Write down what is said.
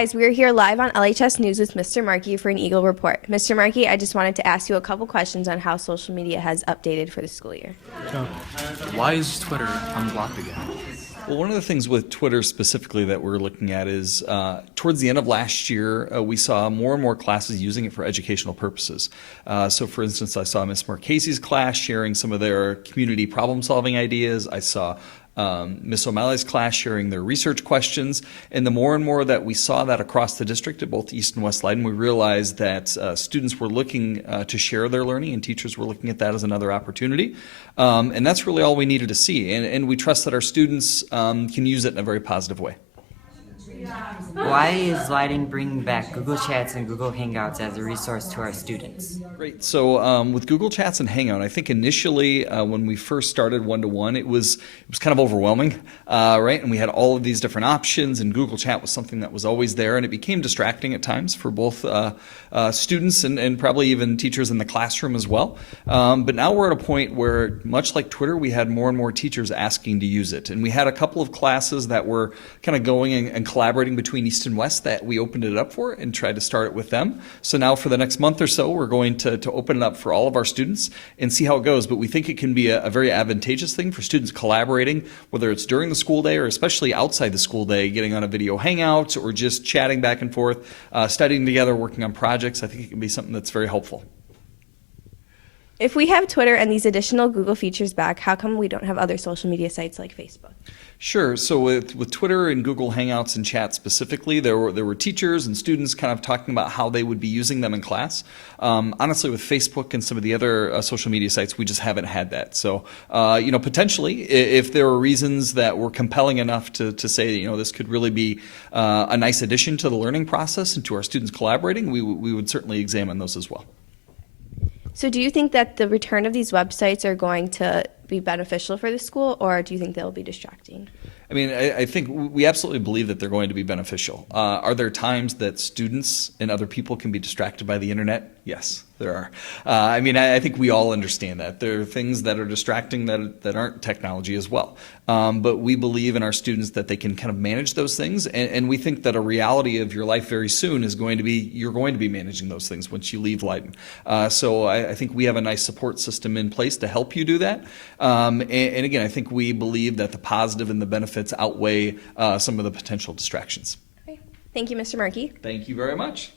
guys, we're here live on LHS News with Mr. Markey for an Eagle Report. Mr. Markey, I just wanted to ask you a couple questions on how social media has updated for the school year. Why is Twitter unblocked again? Well, one of the things with Twitter specifically that we're looking at is towards the end of last year, we saw more and more classes using it for educational purposes. So for instance, I saw Miss Marchese's class sharing some of their community problem-solving ideas. I saw Miss O'Malley's class sharing their research questions, and the more and more that we saw that across the district at both East and West Leyden, we realized that students were looking to share their learning, and teachers were looking at that as another opportunity. And that's really all we needed to see, and we trust that our students can use it in a very positive way. Why is Leyden bringing back Google Chats and Google Hangouts as a resource to our students? Great. So with Google Chats and Hangout, I think initially when we first started one-to-one, it was kind of overwhelming, right? And we had all of these different options, and Google Chat was something that was always there, and it became distracting at times for both students and probably even teachers in the classroom as well. But now we're at a point where, much like Twitter, we had more and more teachers asking to use it. And we had a couple of classes that were kind of going and collaborating between East and West that we opened it up for and tried to start it with them. So now for the next month or so, we're going to open it up for all of our students and see how it goes. But we think it can be a very advantageous thing for students collaborating, whether it's during the school day or especially outside the school day, getting on a video hangout or just chatting back and forth, studying together, working on projects. I think it can be something that's very helpful. If we have Twitter and these additional Google features back, how come we don't have other social media sites like Facebook? Sure. So with Twitter and Google Hangouts and Chat specifically, there were teachers and students kind of talking about how they would be using them in class. Honestly, with Facebook and some of the other social media sites, we just haven't had that. So, potentially, if there were reasons that were compelling enough to say, this could really be a nice addition to the learning process and to our students collaborating, we would certainly examine those as well. So do you think that the return of these websites are going to be beneficial for the school, or do you think they'll be distracting? I mean, I think we absolutely believe that they're going to be beneficial. Are there times that students and other people can be distracted by the internet? Yes, there are. I think we all understand that. There are things that are distracting that aren't technology as well. But we believe in our students that they can kind of manage those things, and we think that a reality of your life very soon is going to be you're going to be managing those things once you leave Leyden. So I think we have a nice support system in place to help you do that. And again, I think we believe that the positive and the benefits outweigh some of the potential distractions. Okay. Thank you, Mr. Markey. Thank you very much.